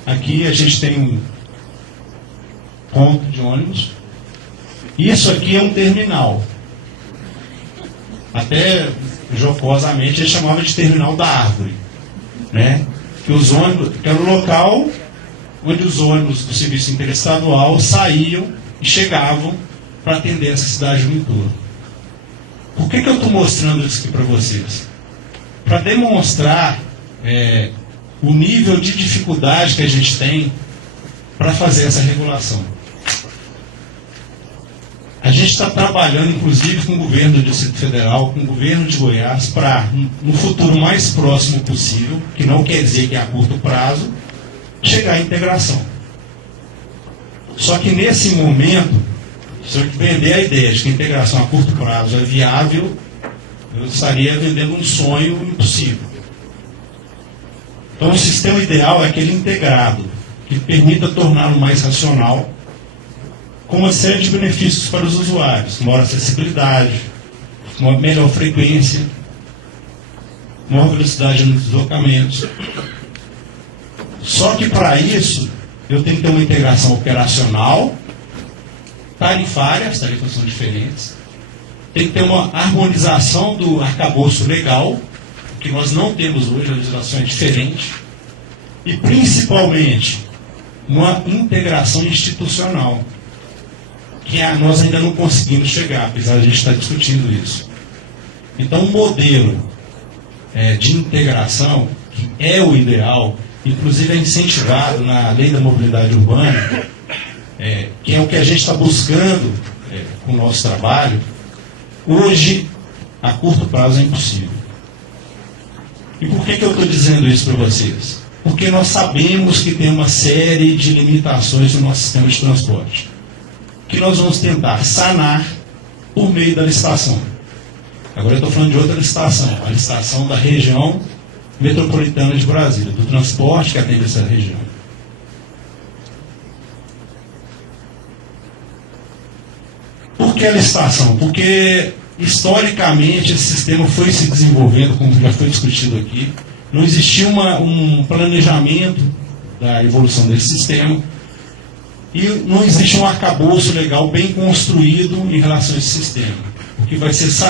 Aqui a gente tem um ponto de ônibus. Isso aqui é um terminal. Até jocosamente ele chamava de terminal da árvore, né? Que os ônibus, que era o local onde os ônibus do serviço interestadual saíam e chegavam para atender essa cidade no entorno. Por que eu estou mostrando isso aqui para vocês? Para demonstrar o nível de dificuldade que a gente tem para fazer essa regulação. A gente está trabalhando, inclusive, com o governo do Distrito Federal, com o governo de Goiás, para, no futuro mais próximo possível, que não quer dizer que é a curto prazo, chegar à integração. Só que nesse momento, se eu vender a ideia de que a integração a curto prazo é viável, eu estaria vendendo um sonho impossível. Então o sistema ideal é aquele integrado, que permita torná-lo mais racional, com uma série de benefícios para os usuários, maior acessibilidade, uma melhor frequência, maior velocidade nos deslocamentos. Só que para isso, eu tenho que ter uma integração operacional, tarifária, as tarifas são diferentes, tem que ter uma harmonização do arcabouço legal, que nós não temos hoje, a legislação é diferente, e principalmente uma integração institucional, que nós ainda não conseguimos chegar, apesar de a gente estar discutindo isso. Então, um modelo de integração, que é o ideal, inclusive é incentivado na Lei da Mobilidade Urbana, que é o que a gente está buscando com o nosso trabalho, hoje, a curto prazo, é impossível. E por que eu estou dizendo isso para vocês? Porque nós sabemos que tem uma série de limitações no nosso sistema de transporte. que nós vamos tentar sanar por meio da licitação. Agora eu estou falando de outra licitação, a licitação da região metropolitana de Brasília, do transporte que atende essa região. Por que a licitação? Porque, historicamente, esse sistema foi se desenvolvendo, como já foi discutido aqui. Não existia um planejamento da evolução desse sistema e não existe um arcabouço legal bem construído em relação a esse sistema, o que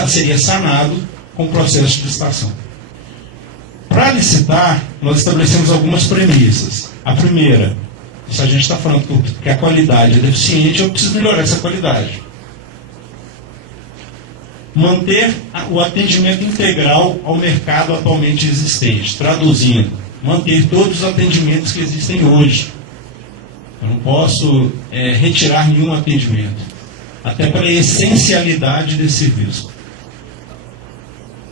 seria sanado com o processo de licitação. Para licitar, nós estabelecemos algumas premissas. A primeira, se a gente está falando que a qualidade é deficiente, eu preciso melhorar essa qualidade. Manter o atendimento integral ao mercado atualmente existente, traduzindo, manter todos os atendimentos que existem hoje. Eu não posso retirar nenhum atendimento, até pela essencialidade desse serviço.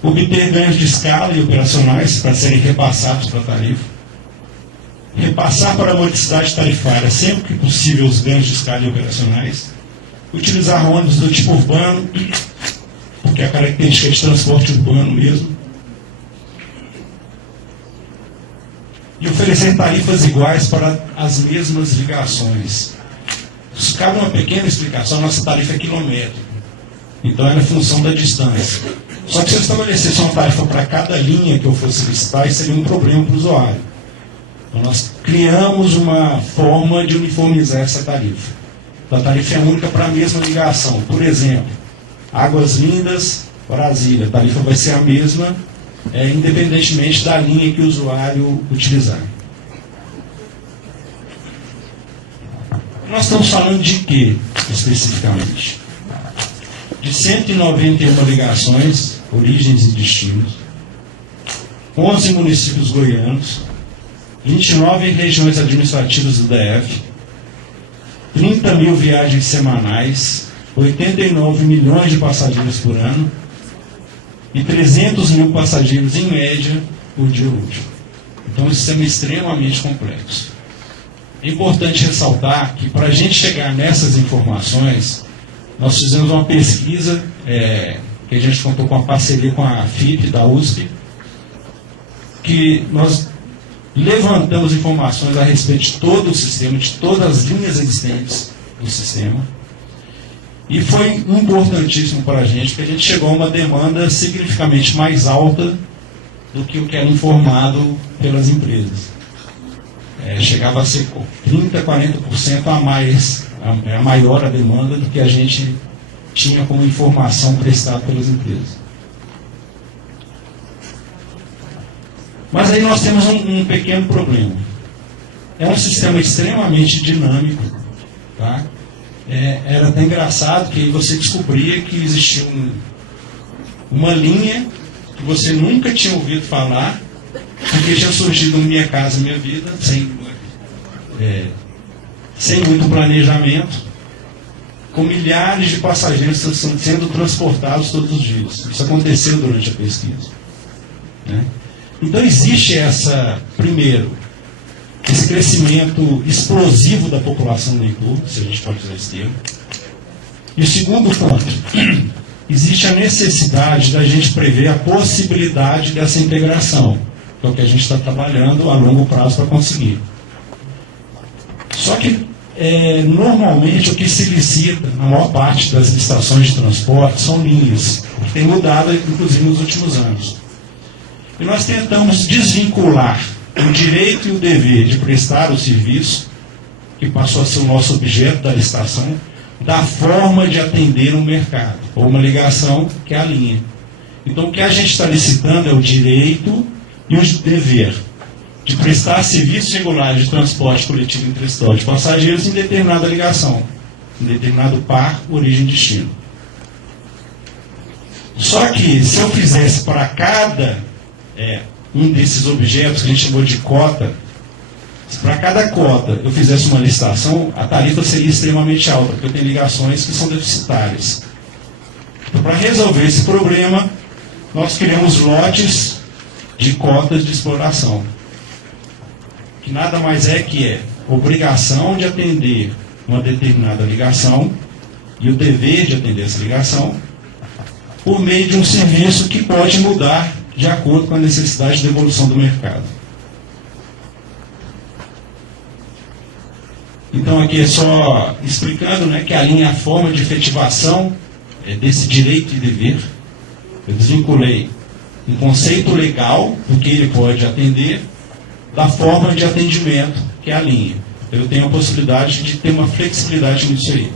Obter ganhos de escala e operacionais para serem repassados para a tarifa. Repassar para a modicidade tarifária, sempre que possível, os ganhos de escala e operacionais. Utilizar ônibus do tipo urbano, porque é a característica de transporte urbano mesmo. E oferecer tarifas iguais para as mesmas ligações. Isso cabe uma pequena explicação, a nossa tarifa é quilométrica. Então ela é função da distância. Só que se eu estabelecesse uma tarifa para cada linha que eu fosse licitar, isso seria um problema para o usuário. Então nós criamos uma forma de uniformizar essa tarifa. Então, a tarifa é única para a mesma ligação. Por exemplo, Águas Lindas, Brasília, a tarifa vai ser a mesma, independentemente da linha que o usuário utilizar. Nós estamos falando de quê, especificamente? De 191 ligações, origens e destinos, 11 municípios goianos, 29 regiões administrativas do DF, 30 mil viagens semanais, 89 milhões de passageiros por ano e 300 mil passageiros em média por dia útil. Então, um sistema extremamente complexo. É importante ressaltar que, para a gente chegar nessas informações, nós fizemos uma pesquisa que a gente contou com a parceria com a FIP da USP, que nós levantamos informações a respeito de todo o sistema, de todas as linhas existentes do sistema. E foi importantíssimo para a gente, porque a gente chegou a uma demanda significativamente mais alta do que o que era informado pelas empresas. Chegava a ser 30%, 40% a mais, a maior a demanda do que a gente tinha como informação prestada pelas empresas. Mas aí nós temos um pequeno problema. É um sistema extremamente dinâmico, tá? Era até engraçado que você descobria que existia uma linha que você nunca tinha ouvido falar, porque tinha surgido no Minha Casa Minha Vida, sem muito planejamento, com milhares de passageiros sendo transportados todos os dias. Isso aconteceu durante a pesquisa, né? Então existe primeiro, esse crescimento explosivo da população do entorno, se a gente pode usar esse termo. E o segundo ponto, existe a necessidade da gente prever a possibilidade dessa integração, que é o que a gente está trabalhando a longo prazo para conseguir. Só que, normalmente, o que se licita, na maior parte das licitações de transporte, são linhas, que tem mudado, inclusive, nos últimos anos. E nós tentamos desvincular o direito e o dever de prestar o serviço, que passou a ser o nosso objeto da licitação, da forma de atender um mercado, ou uma ligação, que é a linha. Então, o que a gente está licitando é o direito e o dever de prestar serviços regulares de transporte coletivo interestadual de passageiros em determinada ligação, em determinado par, origem e destino. Só que, se eu fizesse para cada um desses objetos que a gente chamou de cota, se para cada cota eu fizesse uma licitação, a tarifa seria extremamente alta, porque eu tenho ligações que são deficitárias. Então, para resolver esse problema, nós criamos lotes de cotas de exploração, que nada mais é que obrigação de atender uma determinada ligação e o dever de atender essa ligação por meio de um serviço que pode mudar de acordo com a necessidade de evolução do mercado. Então aqui é só explicando, né, que a linha é a forma de efetivação desse direito e dever. Eu desvinculei um conceito legal do que ele pode atender da forma de atendimento, que é a linha. Eu tenho a possibilidade de ter uma flexibilidade nisso aí.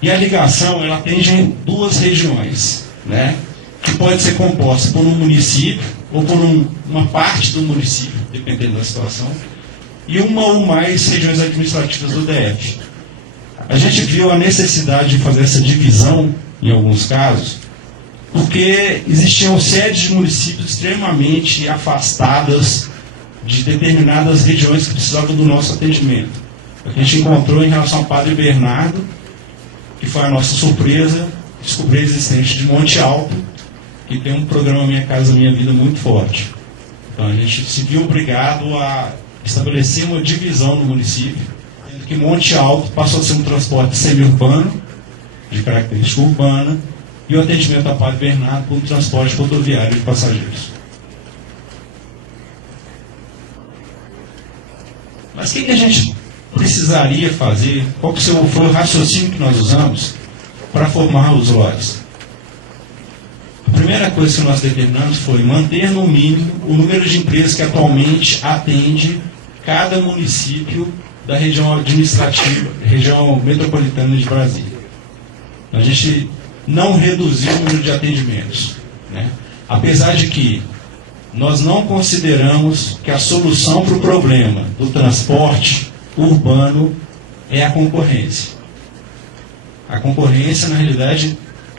E a ligação, ela atende em duas regiões, né, que pode ser composta por um município ou por uma parte do município, dependendo da situação, e uma ou mais regiões administrativas do DF. A gente viu a necessidade de fazer essa divisão, em alguns casos, porque existiam sedes de municípios extremamente afastadas de determinadas regiões que precisavam do nosso atendimento. A gente encontrou em relação ao Padre Bernardo, que foi a nossa surpresa, descobrir a existência de Monte Alto, que tem um programa Minha Casa Minha Vida muito forte. Então a gente se viu obrigado a estabelecer uma divisão no município, sendo que Monte Alto passou a ser um transporte semi-urbano, de característica urbana, e o atendimento a Padre Bernardo como transporte rodoviário de passageiros. Mas o que a gente precisaria fazer? Qual que foi o raciocínio que nós usamos para formar os lotes? A primeira coisa que nós determinamos foi manter no mínimo o número de empresas que atualmente atende cada município da região administrativa, região metropolitana de Brasília. A gente não reduziu o número de atendimentos, né? Apesar de que nós não consideramos que a solução para o problema do transporte urbano é a concorrência. A concorrência, na realidade,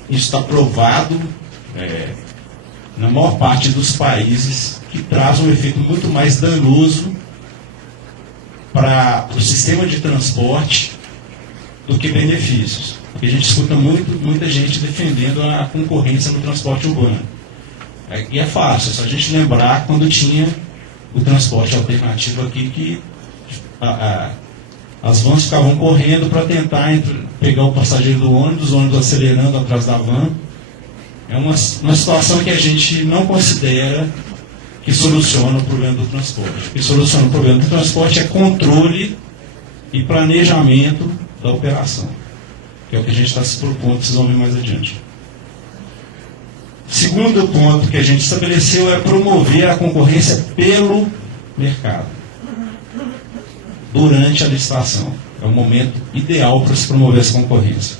isso está provado na maior parte dos países, que traz um efeito muito mais danoso para o sistema de transporte do que benefícios. Porque a gente escuta muita gente defendendo a concorrência no transporte urbano. E é fácil, é só a gente lembrar quando tinha o transporte alternativo aqui, que as vans ficavam correndo para tentar pegar o passageiro do ônibus, o ônibus acelerando atrás da van. É uma situação que a gente não considera que soluciona o problema do transporte. O que soluciona o problema do transporte é controle e planejamento da operação, que é o que a gente está se propondo, vocês vão ver mais adiante. Segundo ponto que a gente estabeleceu é promover a concorrência pelo mercado, durante a licitação. É o momento ideal para se promover essa concorrência.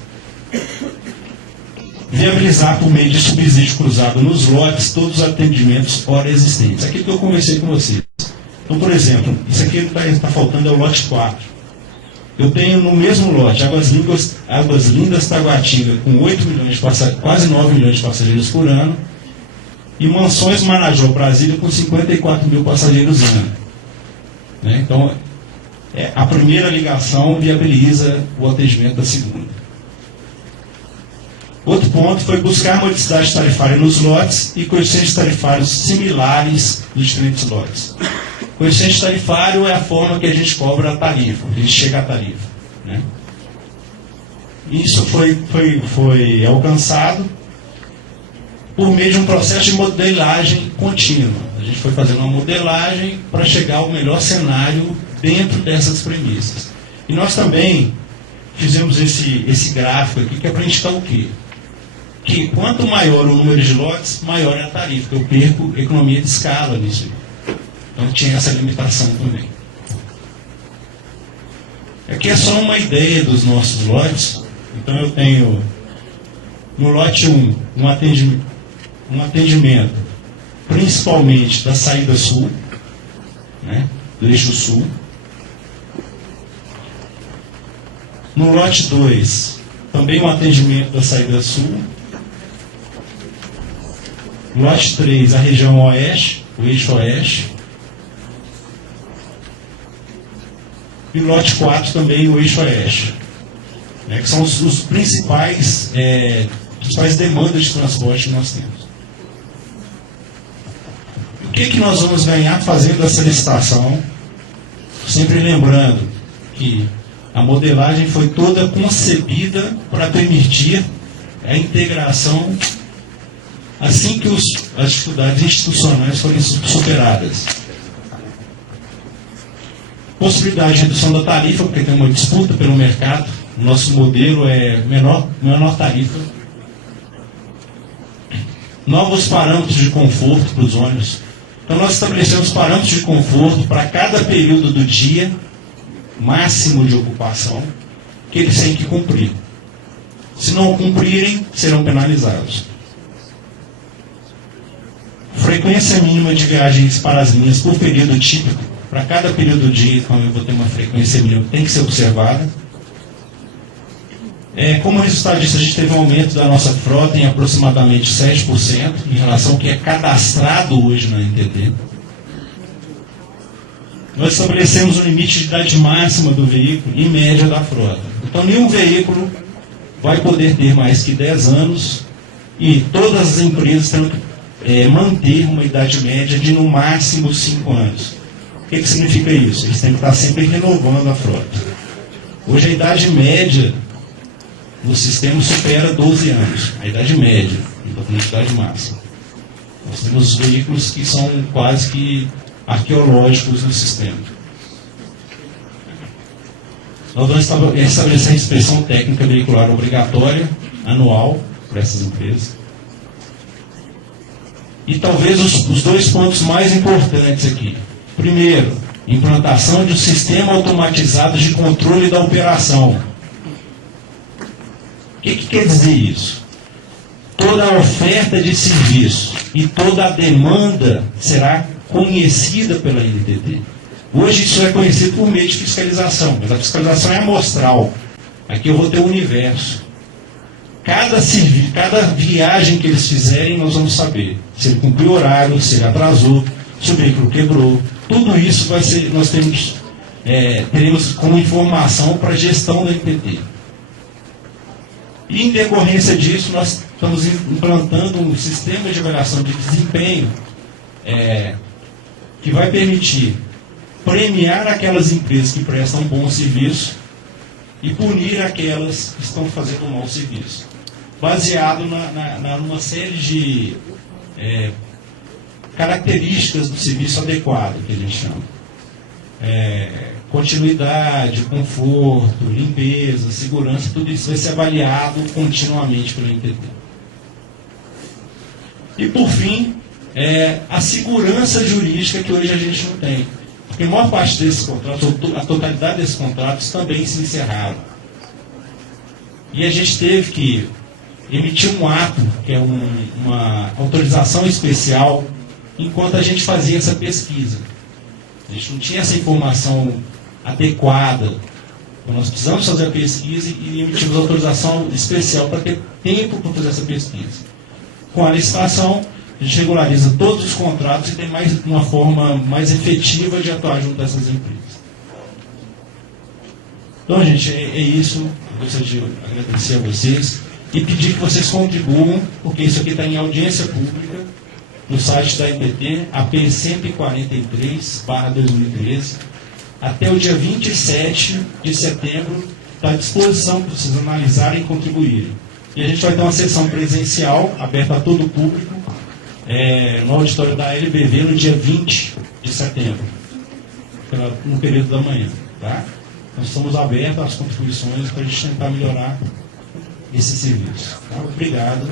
Viabilizar por meio de subsídio cruzado nos lotes todos os atendimentos ora existentes. Aquilo que eu conversei com vocês. Então, por exemplo, isso aqui está faltando é o lote 4. Eu tenho no mesmo lote Águas Lindas Taguatinga com 8 milhões quase 9 milhões de passageiros por ano, e Mansões Marajó Brasília com 54 mil passageiros ano. Né? Então, a primeira ligação viabiliza o atendimento da segunda. Outro ponto foi buscar modicidade tarifária nos lotes e coeficientes tarifários similares nos diferentes lotes. Coeficiente tarifário é a forma que a gente cobra a tarifa, que a gente chega à tarifa. Né? Isso foi alcançado por meio de um processo de modelagem contínua. A gente foi fazendo uma modelagem para chegar ao melhor cenário dentro dessas premissas. E nós também fizemos esse gráfico aqui, que é para indicar o quê? Que quanto maior o número de lotes, maior é a tarifa, que eu perco economia de escala nisso. Então tinha essa limitação também. Aqui é só uma ideia dos nossos lotes. Então eu tenho no lote 1 um atendimento principalmente da saída sul, né, do eixo sul. No lote 2, também um atendimento da saída sul. No lote 3, a região oeste, o eixo oeste. E no lote 4 também o eixo oeste, né, que são os principais demandas de transporte que nós temos. O que nós vamos ganhar fazendo essa licitação? Sempre lembrando que A modelagem foi toda concebida para permitir a integração assim que as dificuldades institucionais forem superadas. Possibilidade de redução da tarifa, porque tem uma disputa pelo mercado. O nosso modelo é menor tarifa. Novos parâmetros de conforto para os ônibus. Então nós estabelecemos parâmetros de conforto para cada período do dia, máximo de ocupação, que eles têm que cumprir. Se não cumprirem, serão penalizados. Frequência mínima de viagens para as linhas por período típico. Para cada período do dia, então eu vou ter uma frequência mínima que tem que ser observada. Como resultado disso, a gente teve um aumento da nossa frota em aproximadamente 7% em relação ao que é cadastrado hoje na NTT. Nós estabelecemos um limite de idade máxima do veículo e média da frota. Então, nenhum veículo vai poder ter mais que 10 anos e todas as empresas terão que manter uma idade média de no máximo 5 anos. O que significa isso? Eles têm que estar sempre renovando a frota. Hoje a idade média no sistema supera 12 anos, a idade média, então a idade máxima. Nós temos veículos que são quase que arqueológicos no sistema. Nós vamos estabelecer a inspeção técnica veicular obrigatória, anual, para essas empresas. E talvez os dois pontos mais importantes aqui. Primeiro, implantação de um sistema automatizado de controle da operação. O que quer dizer isso? Toda a oferta de serviço e toda a demanda será conhecida pela NTT. Hoje isso é conhecido por meio de fiscalização, mas a fiscalização é amostral. Aqui eu vou ter o universo. Cada viagem que eles fizerem, nós vamos saber. Se ele cumpriu o horário, se ele atrasou, se o veículo quebrou. Tudo isso nós teremos como informação para a gestão da NTT. E em decorrência disso, nós estamos implantando um sistema de avaliação de desempenho que vai permitir premiar aquelas empresas que prestam bom serviço e punir aquelas que estão fazendo um mau serviço, baseado numa série de características do serviço adequado, que a gente chama. Continuidade, conforto, limpeza, segurança, tudo isso vai ser avaliado continuamente pelo NTT. E por fim, a segurança jurídica que hoje a gente não tem. Porque a maior parte desses contratos, a totalidade desses contratos também se encerraram. E a gente teve que emitir um ato, que é uma autorização especial, enquanto a gente fazia essa pesquisa. A gente não tinha essa informação adequada. Então nós precisamos fazer a pesquisa e emitimos autorização especial para ter tempo para fazer essa pesquisa. Com a licitação, a gente regulariza todos os contratos e tem uma forma mais efetiva de atuar junto a essas empresas. Então, gente, é isso. Eu gostaria de agradecer a vocês e pedir que vocês contribuam, porque isso aqui está em audiência pública no site da NTT, AP 143/2013. Até o dia 27 de setembro está à disposição para vocês analisarem e contribuírem. E a gente vai ter uma sessão presencial, aberta a todo o público, no auditório da LBV, no dia 20 de setembro, no período da manhã. Tá? Nós estamos abertos às contribuições para a gente tentar melhorar esse serviço. Tá? Obrigado.